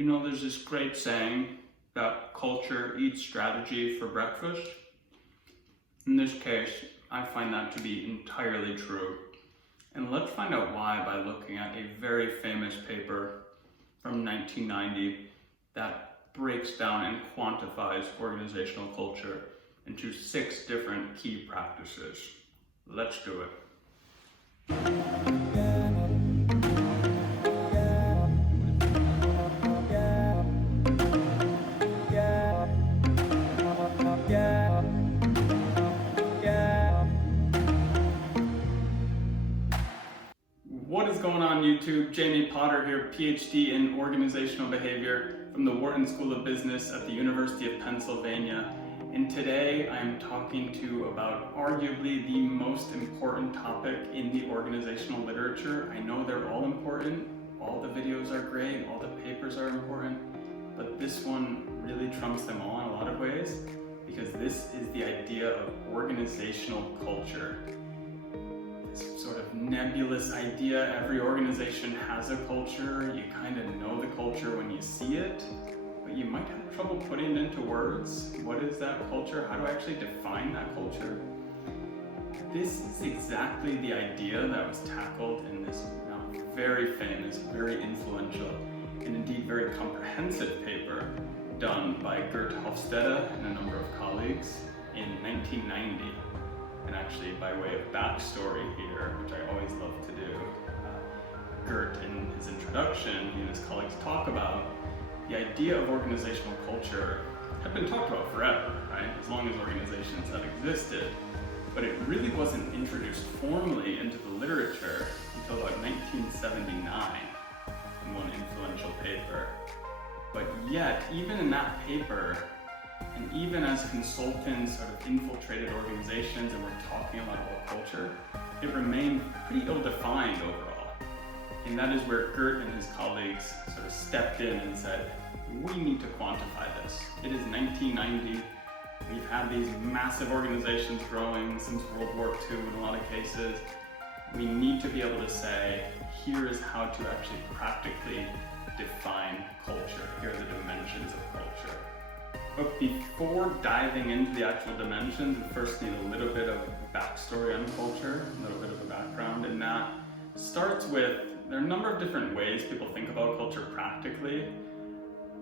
You know, there's this great saying that culture eats strategy for breakfast. In this case, I find that to be entirely true. And let's find out why by looking at a very famous paper from 1990 that breaks down and quantifies organizational culture into 6 different key practices. Let's do it. What is going on YouTube? Jamie Potter here, PhD in organizational behavior from the Wharton School of Business at the University of Pennsylvania. And today I'm talking to you about arguably the most important topic in the organizational literature. I know they're all important, all the videos are great, all the papers are important, but this one really trumps them all in a lot of ways because this is the idea of organizational culture. This sort of nebulous idea, every organization has a culture, you kind of know the culture when you see it, but you might have trouble putting it into words. What is that culture? How do I actually define that culture? This is exactly the idea that was tackled in this very famous, very influential, and indeed very comprehensive paper done by Geert Hofstede and a number of colleagues in 1990. And actually, by way of backstory here, which I always love to do, Geert in his introduction, he and his colleagues talk about the idea of organizational culture had been talked about forever, right? As long as organizations have existed. But it really wasn't introduced formally into the literature until about 1979 in one influential paper. But yet, even in that paper, and even as consultants sort of infiltrated organizations and were talking about culture, it remained pretty ill-defined overall. And that is where Geert and his colleagues sort of stepped in and said, we need to quantify this. It is 1990. We've had these massive organizations growing since World War II in a lot of cases. We need to be able to say, here is how to actually practically define culture. Here are the dimensions of culture. But before diving into the actual dimensions, we first need a little bit of backstory on culture, a little bit of a background, and that starts with, there are a number of different ways people think about culture practically.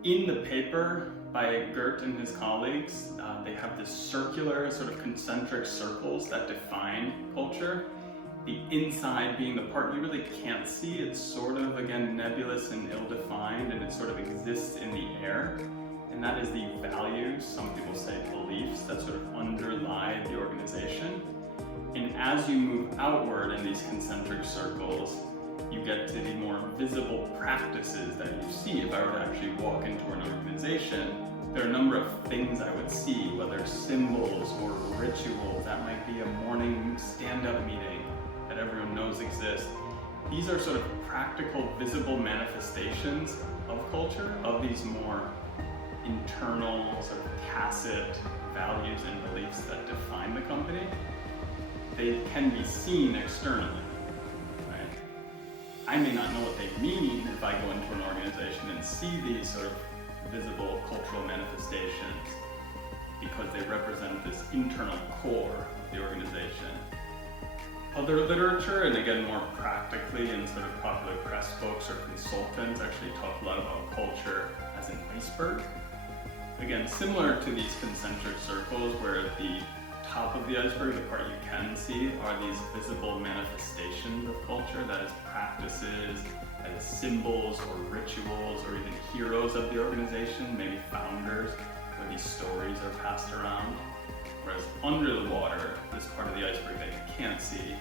In the paper by Geert and his colleagues, they have this circular, sort of concentric circles that define culture. The inside being the part you really can't see. It's sort of, again, nebulous and ill-defined, and it sort of exists in the air. And that is the values, some people say beliefs, that sort of underlie the organization. And as you move outward in these concentric circles, you get to the more visible practices that you see. If I were to actually walk into an organization, there are a number of things I would see, whether symbols or rituals. That might be a morning stand-up meeting that everyone knows exists. These are sort of practical, visible manifestations of culture, of these more internal, sort of tacit values and beliefs that define the company. They can be seen externally, right? I may not know what they mean if I go into an organization and see these sort of visible cultural manifestations because they represent this internal core of the organization. Other literature, and again more practically in sort of popular press books or consultants, actually talk a lot about culture as an iceberg. Again, similar to these concentric circles where at the top of the iceberg, the part you can see, are these visible manifestations of culture, that is practices, that is symbols or rituals or even heroes of the organization, maybe founders, where these stories are passed around. Whereas under the water, this part of the iceberg that you can't see,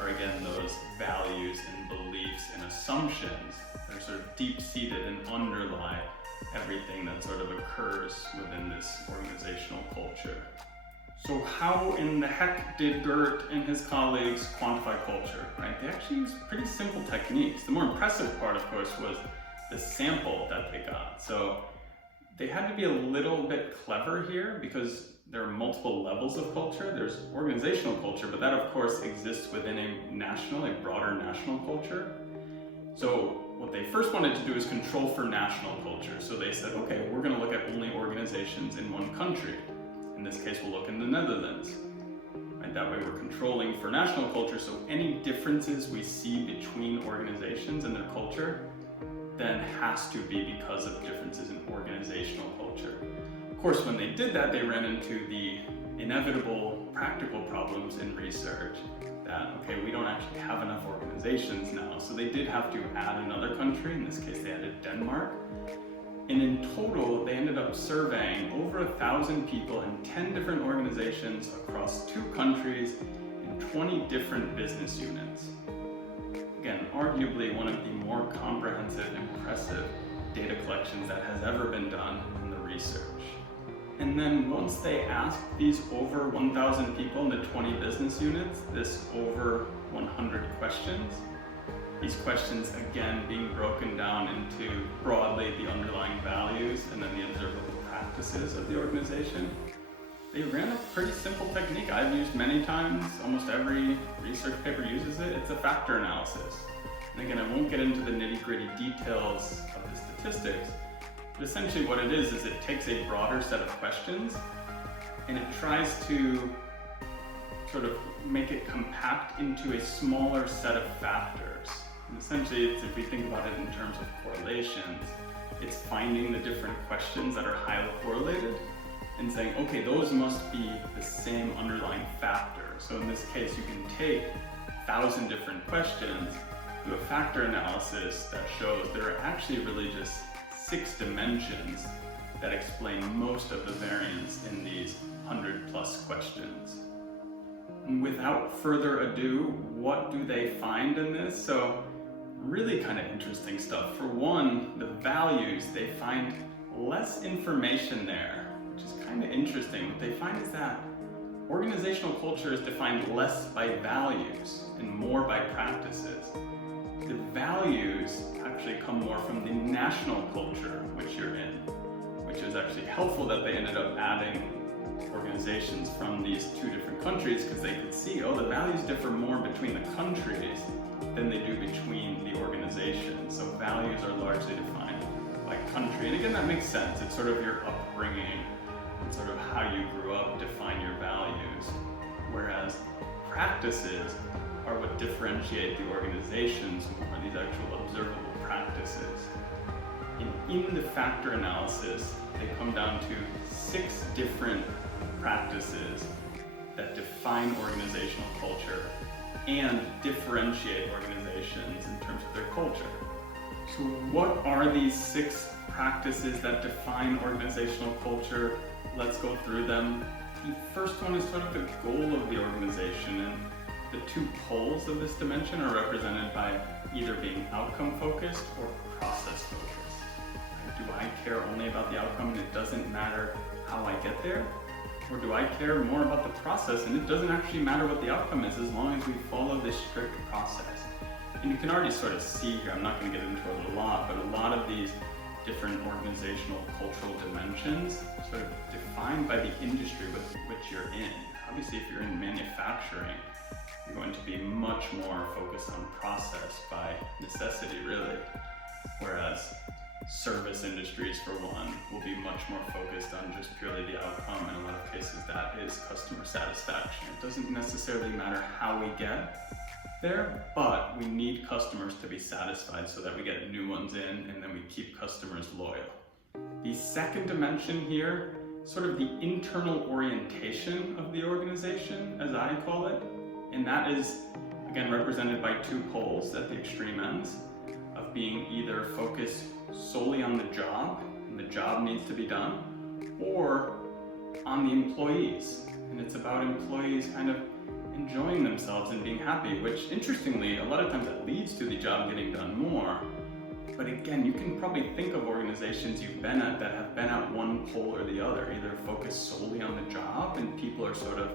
are again those values and beliefs and assumptions that are sort of deep-seated and underlie everything that sort of occurs within this organizational culture. So how in the heck did Geert and his colleagues quantify culture, right? They actually used pretty simple techniques. The more impressive part, of course, was the sample that they got. So they had to be a little bit clever here because there are multiple levels of culture. There's organizational culture, but that of course exists within a broader national culture. So what they first wanted to do is control for national culture. So they said, okay, we're going to look at only organizations in one country. In this case, we'll look in the Netherlands. Right? That way we're controlling for national culture, so any differences we see between organizations and their culture then has to be because of differences in organizational culture. Of course, when they did that, they ran into the inevitable practical problems in research that, okay, we don't actually have enough organizations now. So they did have to add another country. In this case, they added Denmark. And in total, they ended up surveying over 1,000 people in 10 different organizations across 2 countries and 20 different business units. Again, arguably one of the more comprehensive, impressive data collections that has ever been done in the research. And then once they asked these over 1,000 people in the 20 business units, this over 100 questions, these questions again being broken down into broadly the underlying values and then the observable practices of the organization, they ran a pretty simple technique I've used many times. Almost every research paper uses it. It's a factor analysis. And again, I won't get into the nitty-gritty details of the statistics, but essentially what it is it takes a broader set of questions and it tries to sort of make it compact into a smaller set of factors. And essentially, if we think about it in terms of correlations, it's finding the different questions that are highly correlated and saying, okay, those must be the same underlying factor. So in this case, you can take 1,000 different questions, do a factor analysis that shows there are actually really just 6 dimensions that explain most of the variance in these 100+ questions. And without further ado, what do they find in this? So really kind of interesting stuff. For one, the values, they find less information there, which is kind of interesting. What they find is that organizational culture is defined less by values and more by practices. The values actually come more from the national culture which you're in, which is actually helpful that they ended up adding organizations from these 2 different countries because they could see, oh, the values differ more between the countries than they do between the organizations. So values are largely defined by country. And again, that makes sense. It's sort of your upbringing and sort of how you grew up define your values. Whereas practices are what differentiate the organizations more, these actual observable practices. And in the factor analysis, they come down to 6 different practices that define organizational culture and differentiate organizations in terms of their culture. So what are these 6 practices that define organizational culture? Let's go through them. The first one is sort of the goal of the organization, and the 2 poles of this dimension are represented by either being outcome focused or process focused. Do I care only about the outcome and it doesn't matter how I get there? Or do I care more about the process and it doesn't actually matter what the outcome is as long as we follow this strict process? And you can already sort of see here, I'm not going to get into it a lot, but a lot of these different organizational cultural dimensions sort of defined by the industry with which you're in. Obviously, if you're in manufacturing, you're going to be much more focused on process by necessity, really. Whereas service industries, for one, will be much more focused on just purely the outcome. In a lot of cases, that is customer satisfaction. It doesn't necessarily matter how we get there, but we need customers to be satisfied so that we get new ones in and then we keep customers loyal. The second dimension here, sort of the internal orientation of the organization, as I call it, and that is, again, represented by 2 poles at the extreme ends of being either focused solely on the job, and the job needs to be done, or on the employees. And it's about employees kind of enjoying themselves and being happy, which interestingly, a lot of times that leads to the job getting done more. But again, you can probably think of organizations you've been at that have been at one pole or the other, either focused solely on the job and people are sort of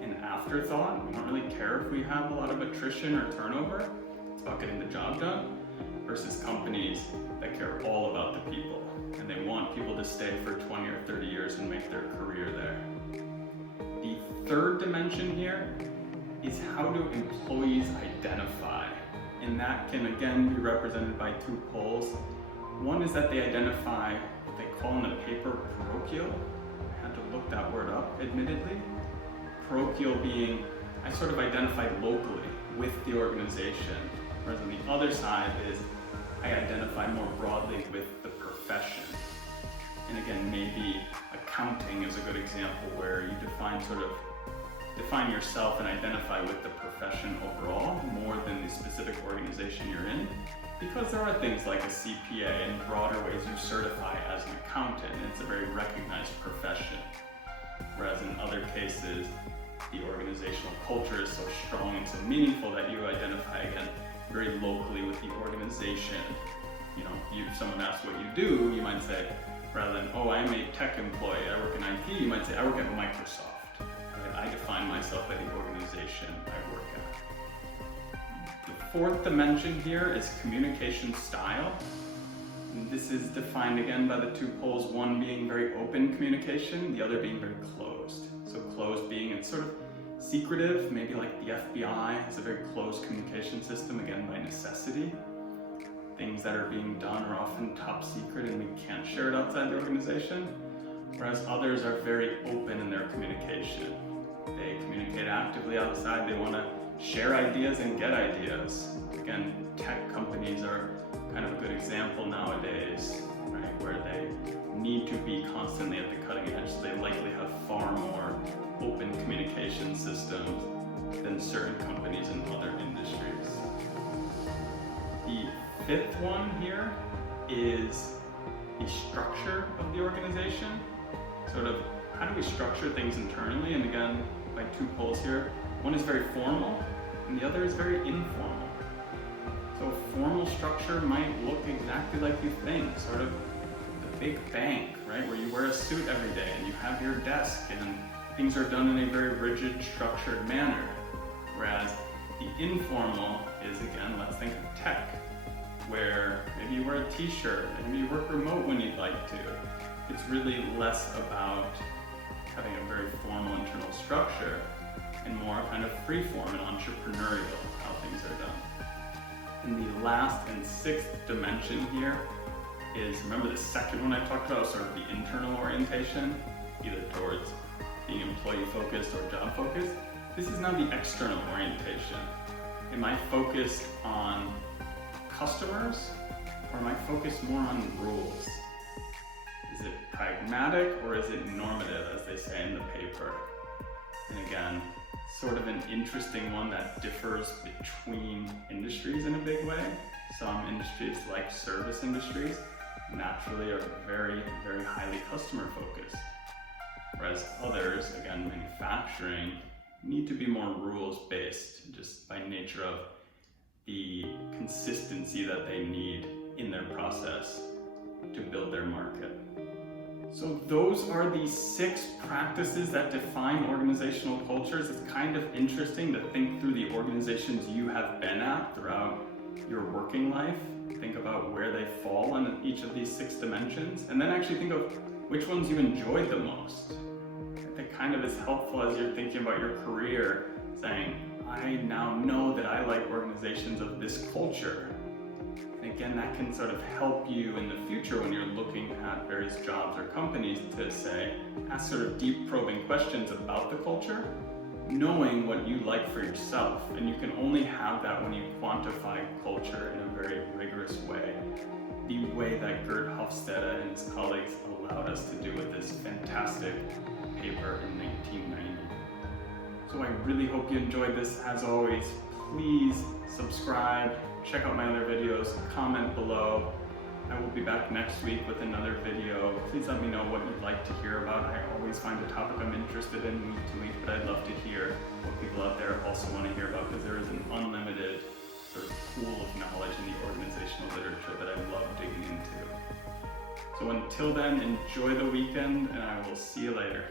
an afterthought. We don't really care if we have a lot of attrition or turnover. It's about getting the job done, versus companies that care all about the people and they want people to stay for 20 or 30 years and make their career there. The third dimension here is how do employees identify and that can again be represented by two poles. One is that they identify what they call in the paper parochial. I had to look that word up, admittedly. Parochial being, I sort of identify locally with the organization, whereas on the other side is I identify more broadly with the profession. And again, maybe accounting is a good example where you define yourself and identify with the profession overall more than the specific organization you're in, because there are things like a CPA and broader ways you certify as an accountant. It's a very recognized profession. Whereas in other cases, the organizational culture is so strong and so meaningful that you identify again very locally with the organization. You know, if someone asks what you do, you might say, rather than, oh, I'm a tech employee, I work in IT, you might say, I work at Microsoft. Right? I define myself by the organization I work at. The fourth dimension here is communication style. And this is defined again by the two poles, one being very open communication, the other being very closed. So closed being it's sort of secretive, maybe like the FBI has a very closed communication system, again by necessity. Things that are being done are often top secret and we can't share it outside the organization, whereas others are very open in their communication. They communicate actively outside, they want to share ideas and get ideas. Again, tech companies are kind of a good example nowadays, right, where they need to be constantly at the cutting edge, so they likely have far more open communication systems than certain companies in other industries. The fifth one here is the structure of the organization. Sort of, how do we structure things internally? And again, by two poles here, one is very formal and the other is very informal. So a formal structure might look exactly like you think, sort of the big bank, right, where you wear a suit every day and you have your desk and things are done in a very rigid, structured manner. Whereas the informal is, again, let's think of tech, where maybe you wear a t-shirt, maybe you work remote when you'd like to. It's really less about having a very formal internal structure and more kind of free-form and entrepreneurial how things are done. And the last and sixth dimension here is, remember the second one I talked about, sort of the internal orientation, either towards being employee-focused or job-focused. This is now the external orientation. Am I focused on customers, or am I focused more on rules? Is it pragmatic or is it normative, as they say in the paper? And again, sort of an interesting one that differs between industries in a big way. Some industries, like service industries, naturally are very, very highly customer focused. Whereas others, again, manufacturing, need to be more rules based, just by nature of the consistency that they need in their process to build their market. So those are the 6 practices that define organizational cultures. It's kind of interesting to think through the organizations you have been at throughout your working life. Think about where they fall on each of these 6 dimensions, and then actually think of which ones you enjoyed the most. That kind of is helpful as you're thinking about your career, saying, I now know that I like organizations of this culture. And again, that can sort of help you in the future when you're looking at various jobs or companies to say, ask sort of deep probing questions about the culture, knowing what you like for yourself. And you can only have that when you quantify culture in a very rigorous way, the way that Gerd Hofstede and his colleagues allowed us to do with this fantastic paper in 1990. So I really hope you enjoyed this. As always, please subscribe, check out my other videos, comment below. I will be back next week with another video. Please let me know what you'd like to hear about. I always find a topic I'm interested in week to week, but I'd love to hear what people out there also want to hear about, because there is an unlimited sort of pool of knowledge in the organizational literature that I love digging into. So until then, enjoy the weekend, and I will see you later.